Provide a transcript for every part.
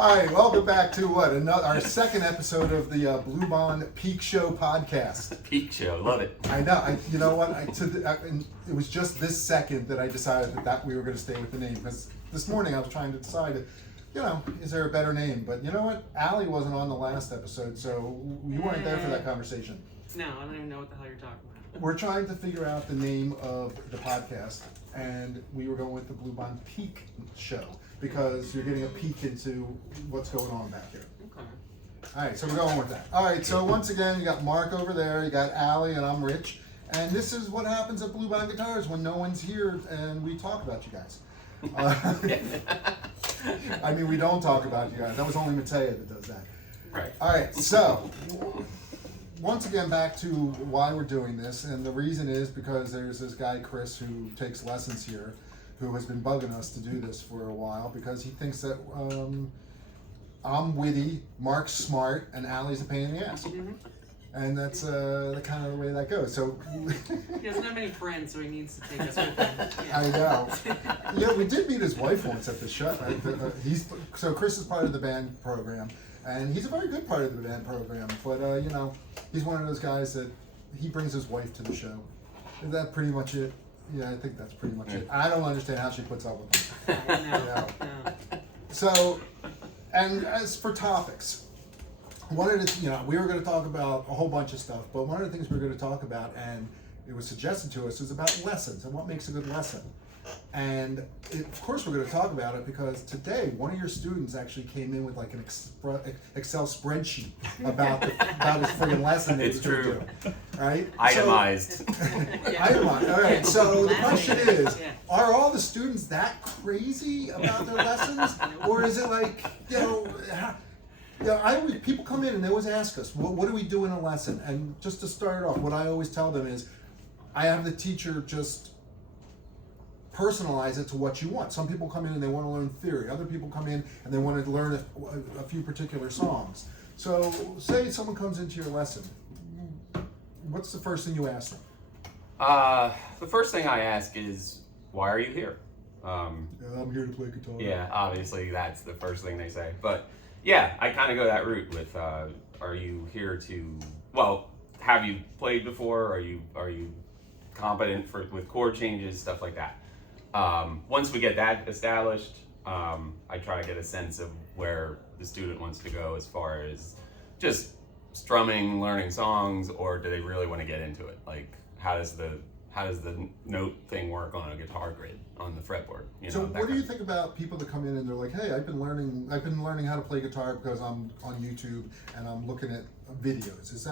All right, welcome back to our second episode of the Bluebond Peak Show podcast. Peak Show, love it. I know. You know what? And it was just this second that I decided that we were going to stay with the name, because this morning I was trying to decide, is there a better name? But you know what? Allie wasn't on the last episode, so you weren't there for that conversation. No, I don't even know what the hell you're talking about. We're trying to figure out the name of the podcast, and we were going with the Bluebond Peak Show, because you're getting a peek into what's going on back here. Okay. All right, so we're going with that. All right, so once again, you got Mark over there, you got Allie, and I'm Rich. And this is what happens at Bluebond Guitars when no one's here and we talk about you guys. I mean, we don't talk about you guys. That was only Mattea that does that. Right. All right, so once again, back to why we're doing this. And the reason is because there's this guy, Chris, who takes lessons here, who has been bugging us to do this for a while because he thinks that I'm witty, Mark's smart, and Allie's a pain in the ass. Mm-hmm. And that's the kind of the way that goes. So he doesn't have many friends, so he needs to take us with him. Yeah. I know. Yeah, we did meet his wife once at the show. So Chris is part of the band program, and he's a very good part of the band program. But he's one of those guys that he brings his wife to the show. Is that pretty much it? Yeah, I think that's pretty much it. I don't understand how she puts up with it. No. So, and as for topics, one of the, we were going to talk about a whole bunch of stuff, but one of the things we were going to talk about, and it was suggested to us, is about lessons and what makes a good lesson. And of course we're going to talk about it because today one of your students actually came in with like an Excel spreadsheet about his friggin' lesson that he was going to do. Right? Itemized. Itemized. All right. So the question is, are all the students that crazy about their lessons, or is it like people come in and they always ask us, what do we do in a lesson? And just to start off, what I always tell them is, I have the teacher just personalize it to what you want. Some people come in and they want to learn theory. Other people come in and they want to learn a few particular songs. So say someone comes into your lesson. What's the first thing you ask them? The first thing I ask is, why are you here? I'm here to play guitar. Yeah, obviously that's the first thing they say. But yeah, I kind of go that route with, are you here to, have you played before? Are you competent with chord changes, stuff like that. Once we get that established, I try to get a sense of where the student wants to go as far as just strumming, learning songs, or do they really want to get into it? Like, how does the note thing work on a guitar grid on the fretboard? So what do you think about people that come in and they're like, hey, I've been learning how to play guitar because I'm on YouTube and I'm looking at videos. Is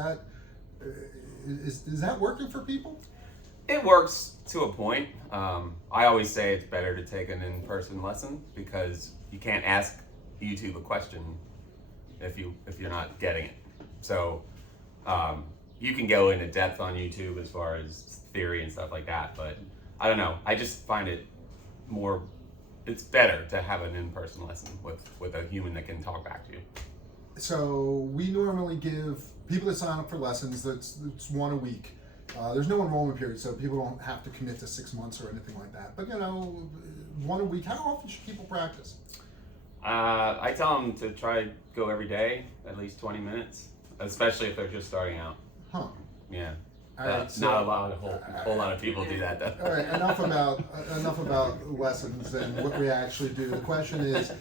that working for people? It works to a point. I always say it's better to take an in-person lesson because you can't ask YouTube a question if you're not getting it. So you can go into depth on YouTube as far as theory and stuff like that, but I don't know. I just find it's better to have an in-person lesson with a human that can talk back to you. So we normally give people that sign up for lessons, it's one a week. There's no enrollment period, so people don't have to commit to 6 months or anything like that. But one a week. How often should people practice? I tell them to try go every day, at least 20 minutes, especially if they're just starting out. Huh. Yeah. Right, not a whole lot of people do that though. All right. Enough about lessons and what we actually do. The question is,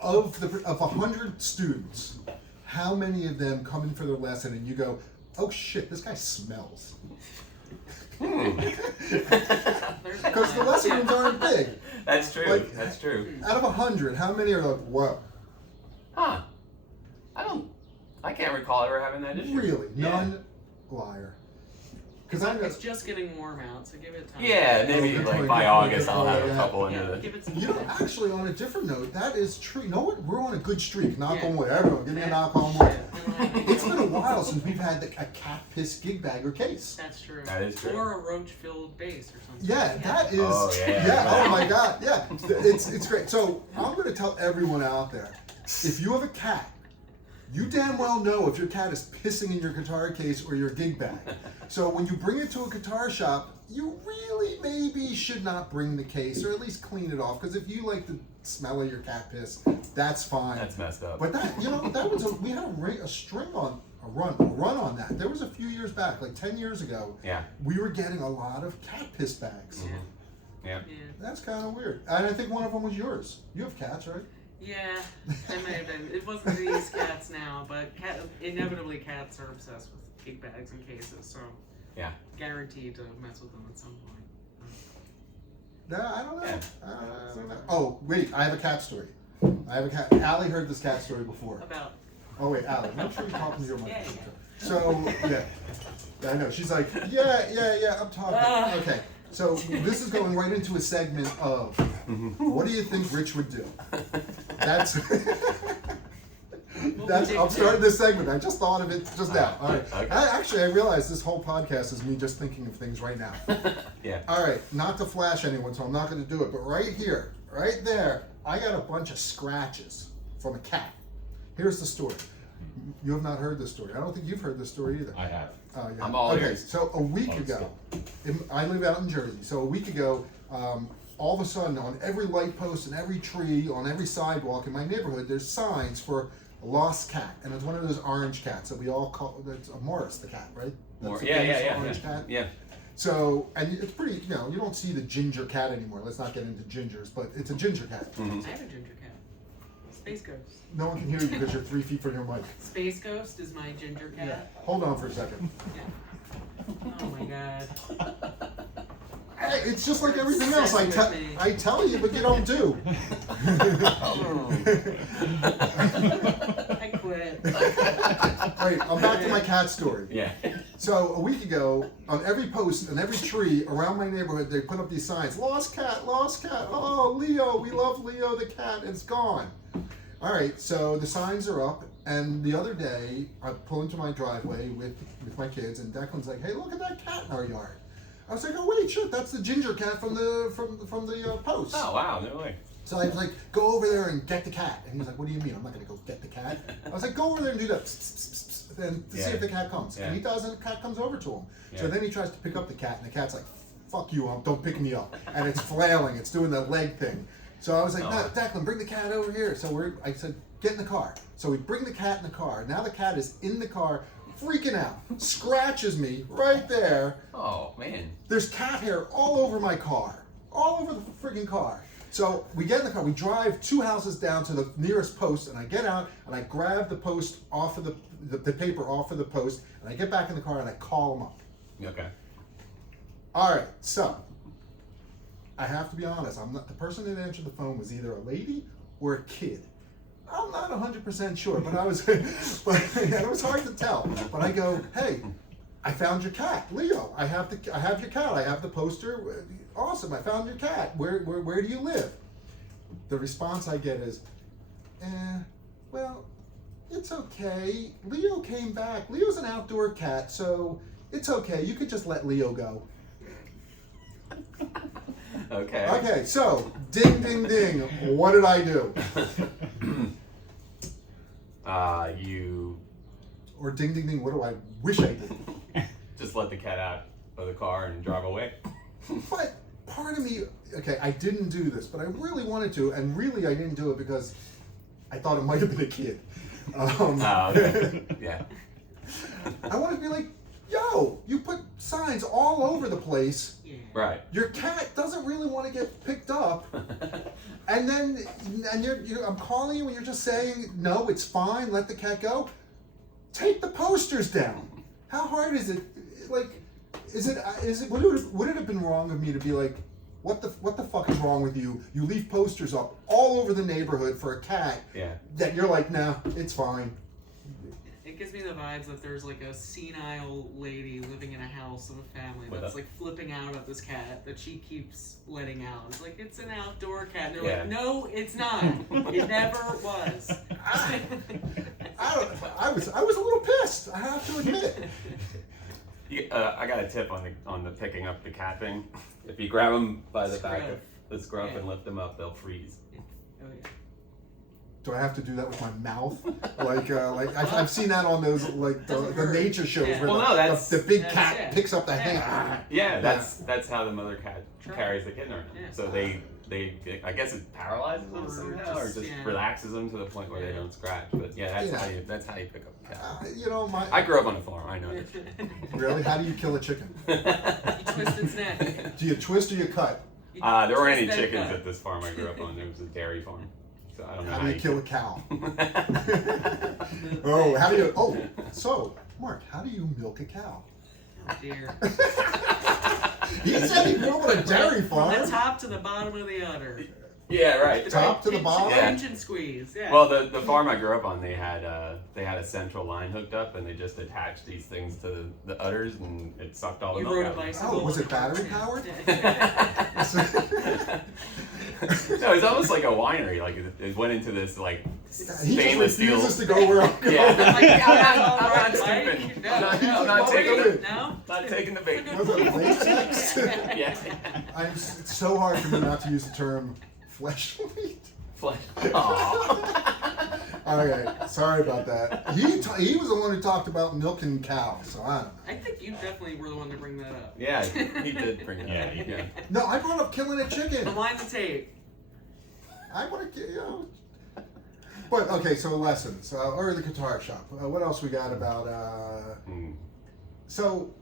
of 100 students, how many of them come in for their lesson and you go, oh shit, this guy smells? Because the lesson rooms aren't big. That's true. That's true. Out of 100, how many are like, whoa? Huh. I can't recall ever having that issue. Really? None? Liar. Because it's just getting warm out, so give it time. Yeah, maybe by August I'll have a couple into the... Give it some actually, on a different note, that is true. You know what? We're on a good streak. Knock on wood. Everyone, give me a knock on wood. It's been a while since we've had a cat piss gig bag or case. That's true. That is true. Or a roach-filled bass or something. Yeah, that is... Oh, yeah. Oh, my God. Yeah. It's great. So, I'm going to tell everyone out there, if you have a cat, you damn well know if your cat is pissing in your guitar case or your gig bag. So when you bring it to a guitar shop, you really maybe should not bring the case, or at least clean it off. Because if you like to smell of your cat piss, that's fine. That's messed up. But that, that was we had a run on that. There was a few years back, like 10 years ago. Yeah. We were getting a lot of cat piss bags. Yeah. That's kind of weird. And I think one of them was yours. You have cats, right? Yeah, it may have been. It wasn't these cats now, but inevitably cats are obsessed with pig bags and cases, so Yeah. guaranteed to mess with them at some point. No, I don't know. Yeah. I don't know. Oh, wait, I have a cat story. I have a cat. Allie heard this cat story before. About Oh, wait, Allie, make sure you're talking to your mic. Yeah. So, yeah. I know. She's like, yeah, I'm talking. Okay. So, this is going right into a segment of what do you think Rich would do? That's. I'm starting this segment. I just thought of it just now. All right. Okay. I realized this whole podcast is me just thinking of things right now. Yeah. All right. Not to flash anyone, so I'm not going to do it. But right here, right there, I got a bunch of scratches from a cat. Here's the story. You have not heard this story. I don't think you've heard this story either. I have. Yeah. I'm all okay. ears. So a week ago, I live out in Jersey. So a week ago, all of a sudden, on every light post and every tree, on every sidewalk in my neighborhood, there's signs for a lost cat, and it's one of those orange cats that we all call. It's a Morris, the cat, right? That's the famous orange cat. Yeah. So, and it's pretty. You don't see the ginger cat anymore. Let's not get into gingers, but it's a ginger cat. I have a ginger cat. Space Ghost. No one can hear you because you're 3 feet from your mic. Space Ghost is my ginger cat. Yeah. Hold on for a second. Yeah. Oh my god. Hey, it's just like everything else. I tell you, but you don't do. I quit. All right, I'm back to my cat story. Yeah. So a week ago, on every post and every tree around my neighborhood, they put up these signs: "Lost cat, lost cat. Oh, Leo, we love Leo the cat. It's gone." All right, so the signs are up, and the other day I pull into my driveway with my kids, and Declan's like, "Hey, look at that cat in our yard." I was like, "Oh wait, shit, that's the ginger cat from the post." Oh wow, no way. So I was like, "Go over there and get the cat." And he was like, "What do you mean? I'm not gonna go get the cat." I was like, "Go over there and do that, and to see if the cat comes." Yeah. And he does, and the cat comes over to him. Yeah. So then he tries to pick up the cat, and the cat's like, "Fuck you, don't pick me up." And it's flailing, it's doing that leg thing. So I was like, "No, Declan, bring the cat over here." So I said, "Get in the car." So we bring the cat in the car. Now the cat is in the car, freaking out, scratches me right there. Oh man. There's cat hair all over my car, all over the freaking car. So we get in the car, we drive 2 houses down to the nearest post, and I get out and I grab the post off of the paper off of the post, and I get back in the car and I call them up. Okay. All right, so I have to be honest. I'm not the person that answered the phone was either a lady or a kid. I'm not 100% sure, but I was, but it was hard to tell. But I go, "Hey, I found your cat, Leo. I have your cat. I have the poster. Awesome. I found your cat. Where do you live?" The response I get is, well, it's okay. Leo came back. Leo's an outdoor cat, so it's okay. You could just let Leo go. Okay. Okay, so ding, ding, ding. What did I do? You Or ding, ding, ding. What do I wish I did? just let the cat out of the car and drive away. But part of me, okay, I didn't do this, but I really wanted to, and really I didn't do it because I thought it might have been a kid. Okay. Yeah. I wanted to be like, "Yo, you put signs all over the place. Yeah. Right. Your cat doesn't really want to get picked up." And then, I'm calling you and you're just saying, "No, it's fine, let the cat go." Take the posters down. How hard is it? Like, would it have been wrong of me to be like, what the fuck is wrong with you? You leave posters up all over the neighborhood for a cat. Yeah. That you're like, "Nah, it's fine." It gives me the vibes that there's like a senile lady living in a house with a family With that's a- like flipping out at this cat that she keeps letting out. It's like, it's an outdoor cat. And they're Yeah. like, "No, it's not. It never was." I was a little pissed. I have to admit. I got a tip on the picking up the cat thing. If you grab them by the back of the scruff Yeah. and lift them up, they'll freeze. Oh yeah. Do I have to do that with my mouth? Like I've seen that on those like the Doesn't hurt. nature shows Yeah. where Well, no, that's- the big that's cat it. picks up the Yeah. thing. Yeah, that's how the mother cat Try. carries the kitten around. Yeah. So they I guess it paralyzes them somehow, or just relaxes them to the point where they don't scratch. But yeah, that's how you pick up a cat. You know, I grew up on a farm. I know. Really? How do you kill a chicken? You twist its neck. Do you twist or you cut? There weren't any chickens at this farm I grew up on. It was a dairy farm. So I don't know How do you kill a cow? Oh, So, Mark, how do you milk a cow? Oh dear. He said he grew up on a dairy farm. From the top to the bottom of the udder. Yeah, right. Top to the bottom? Pinch and squeeze, yeah. Well, the farm I grew up on, they had a central line hooked up, and they just attached these things to the udders, and it sucked all the milk rode a out. bicycle. Oh, was it battery powered? No, it's almost like a winery. Like it went into this like He stainless just steel. refuses to go where I'm going. Yeah, I'm not Right, stupid. Mike? I'm not taking it. No? Not taking the bait. Was it latex? Yeah. It's so hard for me not to use the term flesh meat. Flesh. Okay, sorry about that. He was the one who talked about milking cows, so I don't know. I think you definitely were the one to bring that up. Yeah, he did bring it up. Yeah. No, I brought up killing a chicken. Rewind the tape. I want to, But okay, so lessons or the guitar shop. What else we got about? So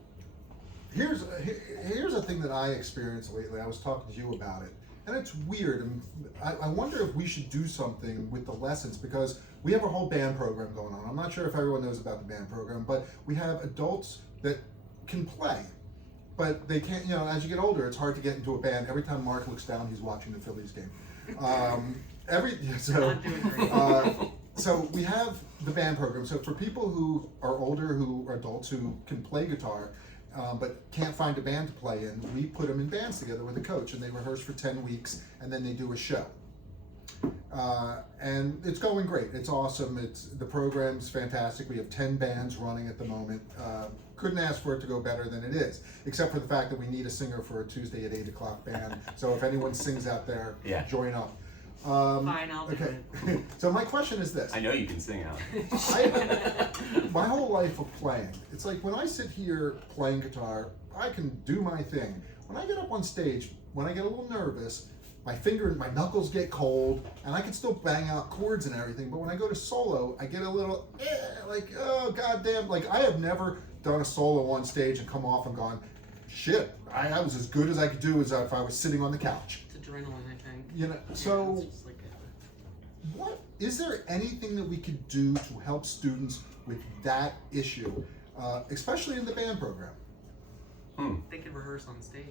here's a thing that I experienced lately. I was talking to you about it, and it's weird. And I wonder if we should do something with the lessons because we have a whole band program going on. I'm not sure if everyone knows about the band program, but we have adults that can play. But they can't, as you get older, it's hard to get into a band. Every time Mark looks down, he's watching the Phillies game. So we have the band program. So for people who are older, who are adults who can play guitar, but can't find a band to play in, we put them in bands together with a coach, and they rehearse for 10 weeks, and then they do a show. And it's going great. It's awesome. The program's fantastic. We have 10 bands running at the moment. Couldn't ask for it to go better than it is, except for the fact that we need a singer for a Tuesday at 8 o'clock band. So if anyone sings out there, join up. Fine, I'll do it. So my question is this. I know you can sing out. My whole life of playing, it's like when I sit here playing guitar, I can do my thing. When I get up on stage, when I get a little nervous, my knuckles get cold, and I can still bang out chords and everything, but when I go to solo, I get a little, oh, goddamn, I have never done a solo on stage and come off and gone, shit, I was as good as I could do as if I was sitting on the couch. It's adrenaline, I think. So, what is there anything that we could do to help students with that issue, especially in the band program? They can rehearse on stage.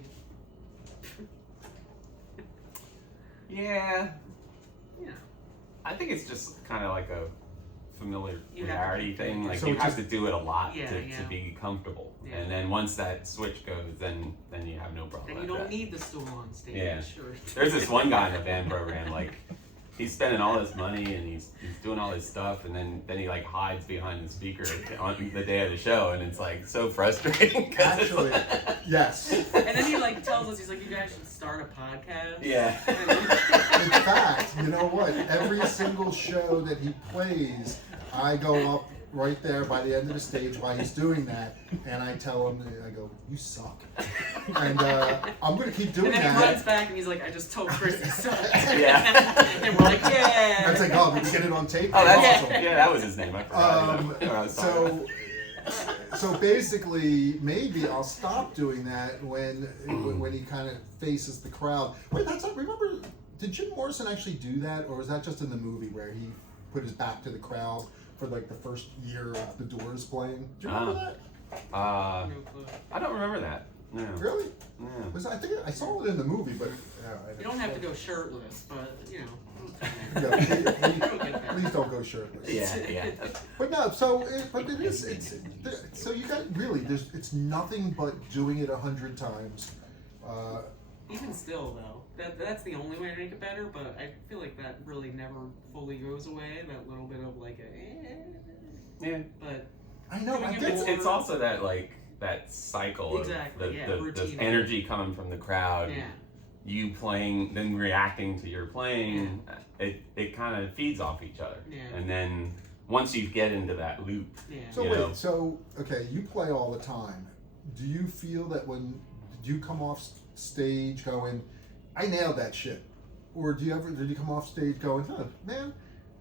Yeah. I think it's just kind of like a familiarity thing. Like So you it have just- to do it a lot Yeah, to yeah. be comfortable, Yeah. and then once that switch goes, then you have no problem. Then you after don't that. need the stool on stage. Yeah. Sure. There's this one guy in the band program, he's spending all this money and he's doing all this stuff, and then he hides behind the speaker on the day of the show, and it's so frustrating. Actually, yes. And then he tells us, he's like, you guys should start a podcast. Yeah. In fact, you know what? Every single show that he plays, I go up right there by the end of the stage while he's doing that, and I tell him, I go, you suck. And I'm going to keep doing And then that. he runs back and he's like, I just told Chris he sucked. Yeah. And we're like, yeah. I was like, oh, did we get it on tape? Oh, that's awesome. yeah, that was his name. I forgot. So basically, maybe I'll stop doing that when he kind of faces the crowd. Wait, remember, did Jim Morrison actually do that, or was that just in the movie where he put his back to the crowd for the first year of the Doors playing? Do you remember that? No clue. I don't remember that. No. Really? Yeah. I think I saw it in the movie, but You don't have to go shirtless, but please don't go shirtless. Yeah. But no, so you got it's nothing but doing it 100 times. even still though, that's the only way to make it better. But I feel like that really never fully goes away. That little bit of Yeah. But I know. It's also that cycle exactly, of the routine. energy coming from the crowd. Yeah. You playing, then reacting to your playing. It kind of feeds off each other. Yeah. And then once you get into that loop. Yeah. So okay, you play all the time. Do you feel that when you come off stage going, I nailed that shit, or did you come off stage going, man,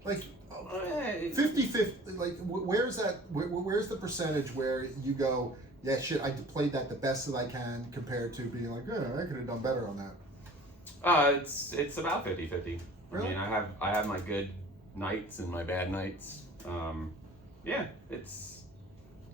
like Hey. 50-50, like where's that? Where's the percentage where you go, yeah, shit, I played that the best that I can compared to being like, I could have done better on that. It's about 50-50. Really? I mean, I have my good nights and my bad nights. Yeah, it's.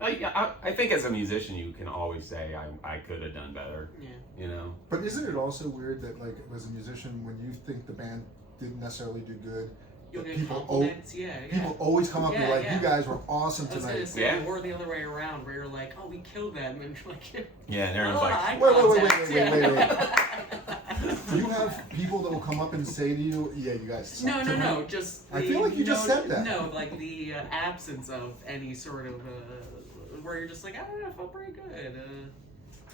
I think as a musician, you can always say I could have done better. Yeah. You know. But isn't it also weird that, like, as a musician, when you think the band didn't necessarily do good, You'll get people compliments. Yeah. people always come up and Yeah, be like, yeah. you guys were awesome I was gonna tonight. say, Yeah. or the other way around, where you're like, oh, we killed them, and you're like, Yeah, and a everyone's lot of like, eye Wait. contact. You have people that will come up and say to you, yeah, you guys suck No, tonight. just I the, feel like you just said that. No, like the absence of any sort of where you're just like, I don't know, I felt pretty good.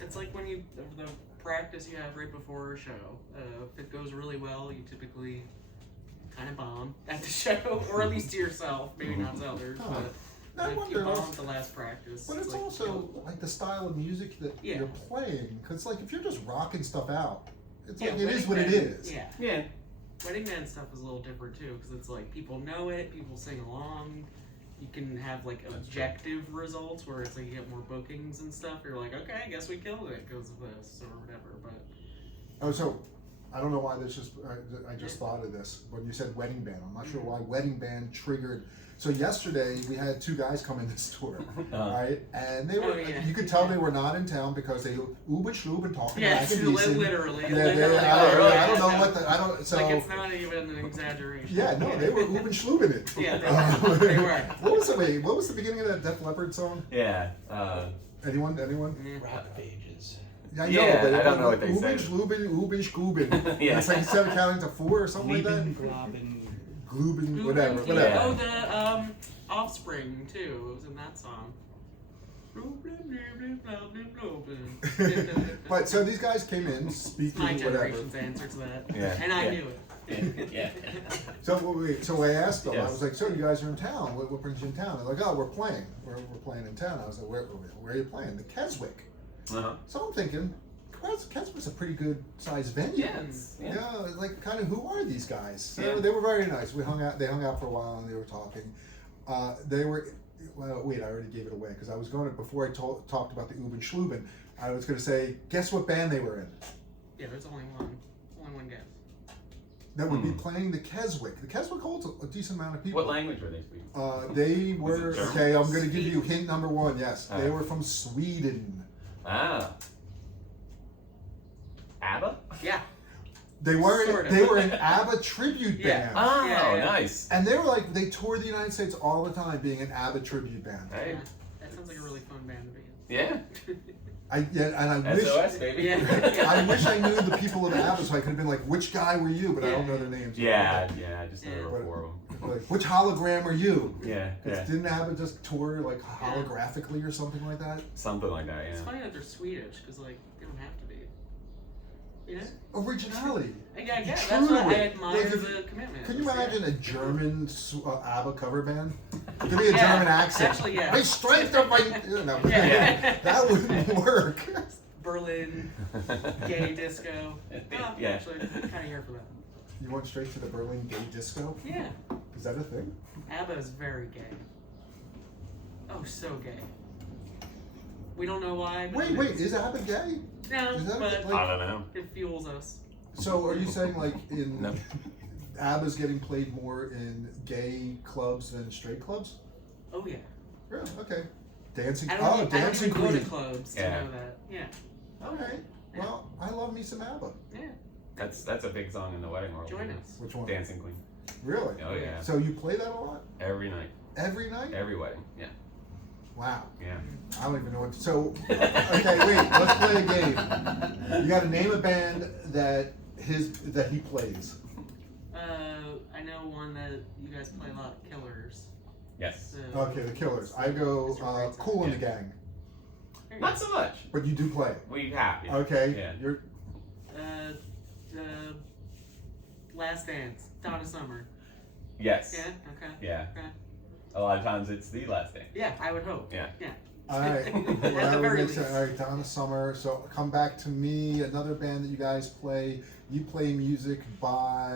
It's like when the practice you have right before a show. If it goes really well, you typically kind of bomb at the show, or at least to yourself, maybe not to others. Huh. But I if wonder you bomb also- at the last practice, But it's like, also like the style of music that Yeah. you're playing. Because like if you're just rocking stuff out, it's yeah, like it is Wedding what it Band- is. Yeah. yeah, Wedding Band stuff is a little different too, because it's like people know it, people sing along. You can have like That's objective results where it's like you get more bookings and stuff. You're like, okay, I guess we killed it because of this or whatever. But Oh, so I don't know why this just I just thought of this when you said wedding band. I'm not sure why wedding band triggered. So yesterday we had two guys come in this tour, right? And they were Oh, yeah. you could tell they were not in town because they oob and schloob and talking yeah, back it's and decent. literally. I don't know what the I don't so. Like it's not even an exaggeration. Yeah, no, they were oob and schloobing it. Yeah, they were. What was the beginning of that Def Leppard song? yeah. Anyone? Yeah. Ravages. I know, Yeah, but I don't know what they oob say. and schloobin, oob and schcoobin. Yeah. It's like instead of counting to 4 or something like that. Leaping, globbing. Gloobin, Who- whatever. yeah. Oh, the Offspring too. It was in that song. But so these guys came in speaking My whatever. generation's answer to that. Yeah. And I Yeah. knew it. Yeah. So I asked them. I Yes. was like, "So you guys are in town? What brings you in town?" They're like, "Oh, we're playing. We're playing in town." I was like, "Where are you playing?" The Keswick. Uh-huh. So I'm thinking, Keswick's a pretty good sized venue. Yeah, it's- yeah. Yeah, like kind of who are these guys? So Yeah. they were very nice. We hung out. They hung out for a while and they were talking. They were. Well, wait, I already gave it away because I was going to before I talked about the Oob and Schluben. I was going to say, guess what band they were in? Yeah, there's only one. Only one guess. That would be playing the Keswick. The Keswick holds a decent amount of people. What language were they speaking? They Was it were German? okay. I'm going to give you hint number 1. Yes, they Ah. were from Sweden. Ah. ABBA? Yeah. They were Sort of. they were an ABBA tribute Yeah. band, Oh, Yeah, yeah. nice. and they were like they toured the United States all the time, being an ABBA tribute band. Hey. Yeah. That sounds like a really fun band to be Yeah. in. And I wish SOS, baby. Yeah. I wish I knew the people of ABBA, so I could have been like, which guy were you? But I don't know their names. Yeah, I just know Yeah. there were 4 of them. Like, which hologram are you? Yeah, 'Cause yeah. Didn't ABBA just tour like holographically or something like that? Something like that, It's yeah. funny that they're Swedish because like they don't have to be. You know? Originality. Yeah, that's what I Truly. admire Like, the commitment. Can you Yeah. imagine a German ABBA cover band? Give me a Yeah, German accent. actually, yeah. My strength of my. No, Yeah. that wouldn't work. Berlin gay disco? Oh, Yeah. actually, kind of here for that. You went straight to the Berlin gay disco? Yeah, Is that a thing? ABBA is very gay. Oh, so gay. We don't know why. But Wait, it wait, is ABBA gay? No, is that but like- I don't know. it fuels us. So are you saying like in No. ABBA's getting played more in gay clubs than straight clubs? Oh yeah. Really? Okay. Dancing. I don't, even, Dancing I don't even Queen. go to clubs to Yeah. know that. Yeah. All right. Well, I love me some ABBA. Yeah. That's a big song in the wedding world. Join us. Which one? Dancing Queen. Really? Oh yeah. So you play that a lot? Every night. Every night? Every wedding. Yeah. Wow. Yeah. I don't even know what. So, okay, wait. Let's play a game. You got to name a band that he plays. I know one that you guys play a lot. Killers. Yes. So, Okay, the Killers. I go Cool in the Gang, there you go. Not so much. but you do play. We have. Yeah. Okay. Yeah. You're The Last Dance. Donna Summer. Yes. Yeah. Okay. Yeah. Okay. A lot of times it's the last day. Yeah, I would hope. Yeah. Yeah. All right. At the Well, very makes least. sense. All right, Donna Summer. So come back to me. Another band that you guys play. You play music by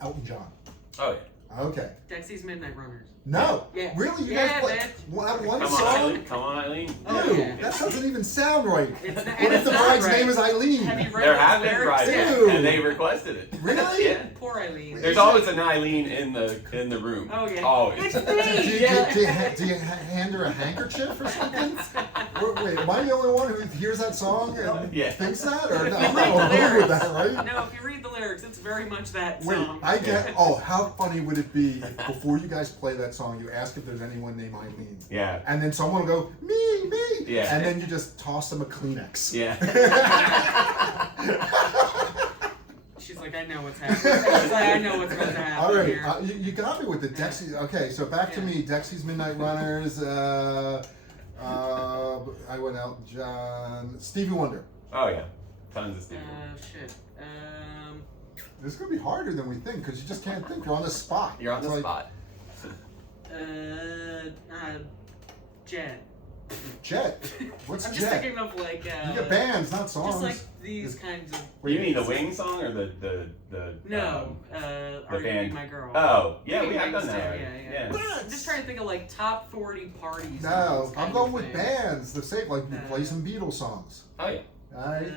Elton John. Oh yeah. Okay. Dexy's Midnight Runners. No. Yeah. Really? You Yeah, guys play man. one Come on, song? Eileen. Come on, Eileen. Oh, Dude, yeah. that doesn't even sound right. It's not, What and if it's the not bride's right. name is Eileen? Have you read There those have been lyrics? brides, Dude. and they requested it. Really? Yeah. Poor Eileen. There's always an Eileen in the room. Oh, yeah. Always. It's Do me! you, Yeah. do you hand her a handkerchief or something? Wait, am I the only one who hears that song and Yeah. thinks that? Or If no? you I'm read not the alone with lyrics. that, right? No, if you read the lyrics, it's very much that Wait, song. I get. Oh, how funny would it be if before you guys play that song, you ask if there's anyone named Eileen, Yeah. and then someone will go me, Yeah. and then you just toss them a Kleenex. Yeah. She's like, I know what's happening. She's like, I know what's about to happen All right, here. you got me with the Dexy. Okay, so back to Yeah. me, Dexy's Midnight Runners. I went out, John, Stevie Wonder. Oh yeah. Tons of Stevie. Shit. This is gonna be harder than we think because you just can't think. You're on the spot. You're on It's the like, spot. Jet. Jet. What's I'm just Jet? thinking of like, You get bands, not songs. just like these kinds of. You mean the Wing song or the No, the Are You band? Be My Girl? Oh yeah, we Maybe have done Wings that. too, already. yeah. What? I'm just trying to think of like top 40 parties. No, I'm going with bands. The same, like you play Uh, some Beatles songs. Oh yeah. All right.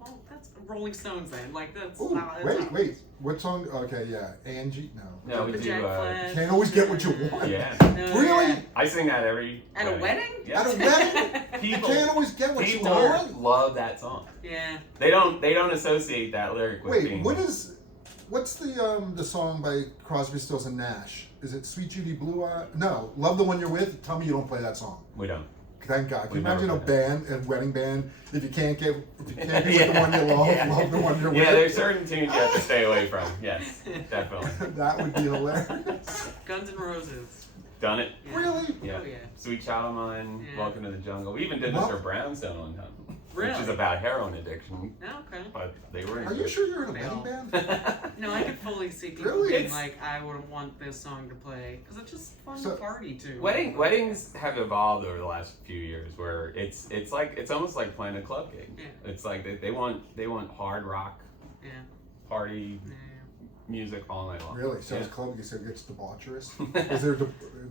Well, that's Rolling Stones then. Like that's. Ooh, not, wait. What song? Okay, yeah. Angie? No. No, we The do. Jack Flash. Can't always get what you want. Yeah. No, Really? yeah. I sing that every. At a wedding? Yeah. At a wedding? You People, can't always get what you people want. love that song. Yeah. They don't associate that lyric with Wait, being. what's the song by Crosby, Stills and Nash? Is it Sweet Judy Blue Eye? No, Love the One You're With. Tell me you don't play that song. We don't. Thank God. Can you We never imagine a play band, a wedding band, if you can't be with the one you love, Yeah. love the one you're Yeah, with? there's certain tunes you have to stay away from. Yes, definitely. That would be hilarious. Guns N' Roses. Done it. Yeah. Really? Yeah. Oh yeah. Sweet Child of Mine, Yeah. Welcome to the Jungle. We even did this What? for Brownstone one time. Which Really? is about heroin addiction, Okay. but they were Are into you it. sure you're in a They wedding all- band? No, I could fully see people Really? being It's- like, I would want this song to play because it's just fun So- to party to. Weddings have evolved over the last few years, where it's almost like playing a club gig. Yeah. It's like they want hard rock Yeah. party Yeah. music all night long. Really? So Yeah. it's club, you said it's debaucherous? Is there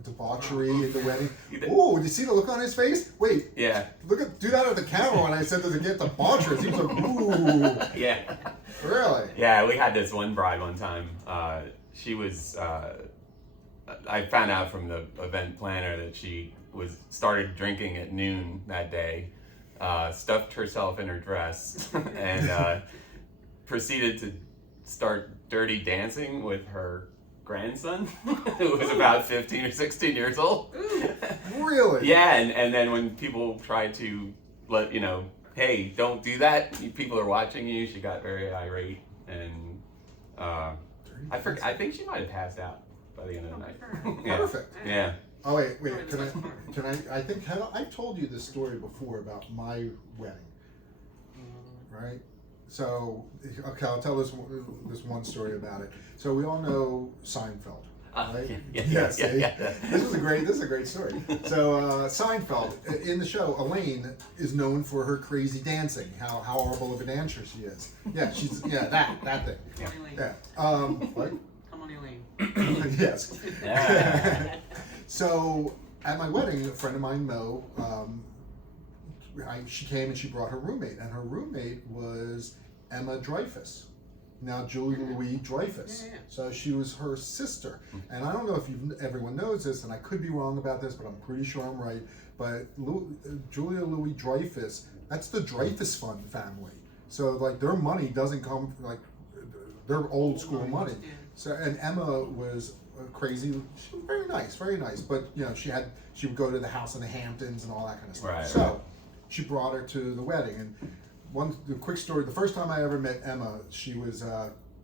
debauchery in the wedding? Either- Oh, did you see the look on his face? Wait, Yeah, do that at the camera when I said does it get debaucherous? He was like, ooh, yeah. really? Yeah, we had this one bride one time. She was. I found out from the event planner that she started drinking at noon that day, stuffed herself in her dress, and proceeded to start dirty dancing with her grandson, who was about 15 or 16 years old. Really? Yeah, and then when people tried to let hey, don't do that. People are watching you. She got very irate, and I think she might have passed out by the end of the night. Yeah. Perfect. Yeah. Oh wait, Oh, it's nice. can I think I've told you this story before about my wedding, right? So okay, I'll tell this one story about it. So we all know Seinfeld, right? Yeah. see? This is a great story. So Seinfeld in the show, Elaine is known for her crazy dancing, how horrible of a dancer she is. Yeah, she's that thing. Come on, Elaine. Yeah. What? Come on, Elaine. Yes. Yeah. So at my wedding, a friend of mine, Mo, she came and she brought her roommate, and her roommate was Emma Dreyfus. Now Julie Louis Dreyfus. Yeah. So she was her sister, and I don't know if everyone knows this, and I could be wrong about this, but I'm pretty sure I'm right. But Julia Louis Dreyfus, that's the Dreyfus Fund family. So like their money doesn't come like their old school money. Yeah. So and Emma was crazy. She was very nice. But she would go to the house in the Hamptons and all that kind of stuff. Right, So right. she brought her to the wedding. And the quick story: the first time I ever met Emma, she was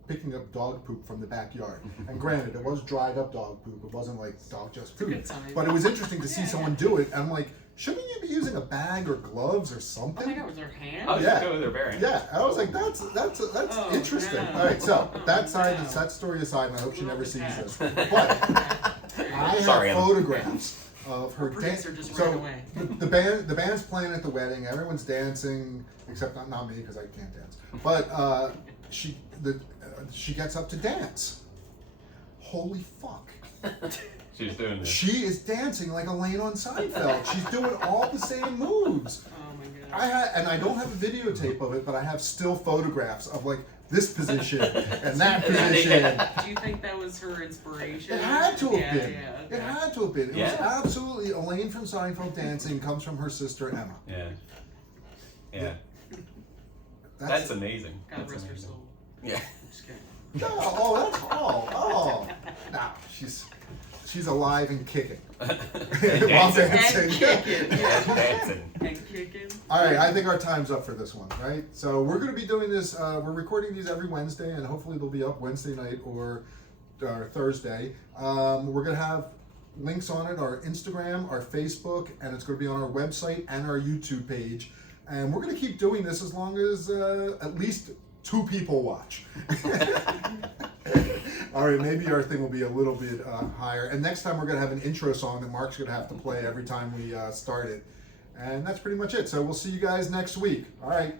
picking up dog poop from the backyard. And granted, it was dried up dog poop. It wasn't like dog just a poop. good sign. But it was interesting to see Yeah, someone do it. And I'm like, shouldn't you be using a bag or gloves or Oh something? my God, was her hand? I was Yeah. just going with her bare hands. Yeah, I was like, that's Oh, interesting. no. All right, so Oh, that side, no. that story aside, and I hope she Love never the sees cat. this. But I Sorry, have Emma. photographs of her producer just So ran away. the band's playing at the wedding. Everyone's dancing, except not me because I can't dance. But she gets up to dance. Holy fuck! She's doing this. She is dancing like Elaine on Seinfeld. She's doing all the same moves. Oh my god. I don't have a videotape of it, but I have still photographs of like this position and that position. Do you think that was her inspiration? It had to have been. Yeah, okay. It had to have been. It was Yeah. absolutely Elaine from Seinfeld dancing comes from her sister Emma. Yeah. Yeah. That's That's amazing. God That's rest her amazing. soul. Yeah. I'm just kidding. oh, that's oh. Nah, she's alive and kicking. While dancing. dancing. And kicking. Yeah, dancing. And kicking. All right, I think our time's up for this one, right? So we're going to be doing this. We're recording these every Wednesday, and hopefully they'll be up Wednesday night or Thursday. We're going to have links on it, our Instagram, our Facebook, and it's going to be on our website and our YouTube page. And we're going to keep doing this as long as at least 2 people watch. All right, maybe our thing will be a little bit higher. And next time we're going to have an intro song that Mark's going to have to play every time we start it. And that's pretty much it. So we'll see you guys next week. All right.